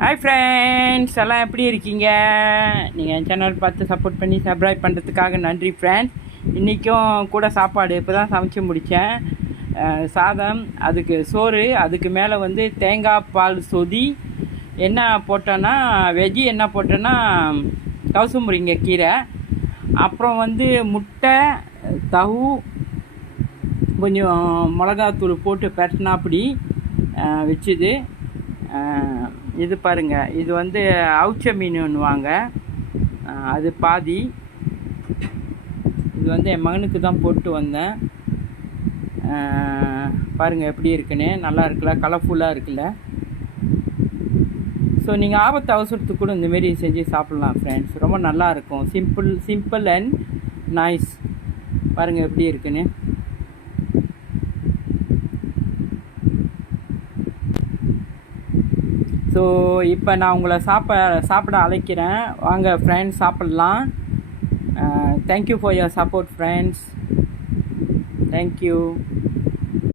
Hi friends, எல்லாம் எப்படி இருக்கீங்க? நீங்கள் என் சேனல் பார்த்து சப்போர்ட் பண்ணி சப்ஸ்கிரைப் பண்ணுறதுக்காக நன்றி ஃப்ரெண்ட்ஸ். இன்றைக்கும் கூட சாப்பாடு இப்போ தான் சமைச்சு முடித்தேன். சாதம், அதுக்கு சோறு, அதுக்கு மேலே வந்து தேங்காய் பால் சொதி. என்ன போட்டோன்னா வெஜ்ஜி என்ன போட்டோன்னா கவுசு முருங்கை கீரை, அப்புறம் வந்து முட்டை, தவு, கொஞ்சம் மிளகாத்தூள் போட்டு பெரட்டினாப்படி வச்சுது. இது பாருங்கள், இது வந்து அவுச்ச மீனுன்னுவாங்க, அது பாதி. இது வந்து என் மகனுக்கு தான் போட்டு வந்தேன். பாருங்கள் எப்படி இருக்குன்னு, நல்லா இருக்குல்ல, கலர்ஃபுல்லாக இருக்குல்ல. ஸோ நீங்கள் ஆபத்து அவசரத்துக்கு கூட இந்தமாரி செஞ்சு சாப்பிட்லாம் ஃப்ரெண்ட்ஸ். ரொம்ப நல்லாயிருக்கும். Simple and nice. பாருங்கள் எப்படி இருக்குன்னு. ஸோ இப்போ நான் உங்களை சாப்பிட அழைக்கிறேன். வாங்க ஃப்ரெண்ட்ஸ், சாப்பிட்லாம். Thank you for your support friends. Thank you.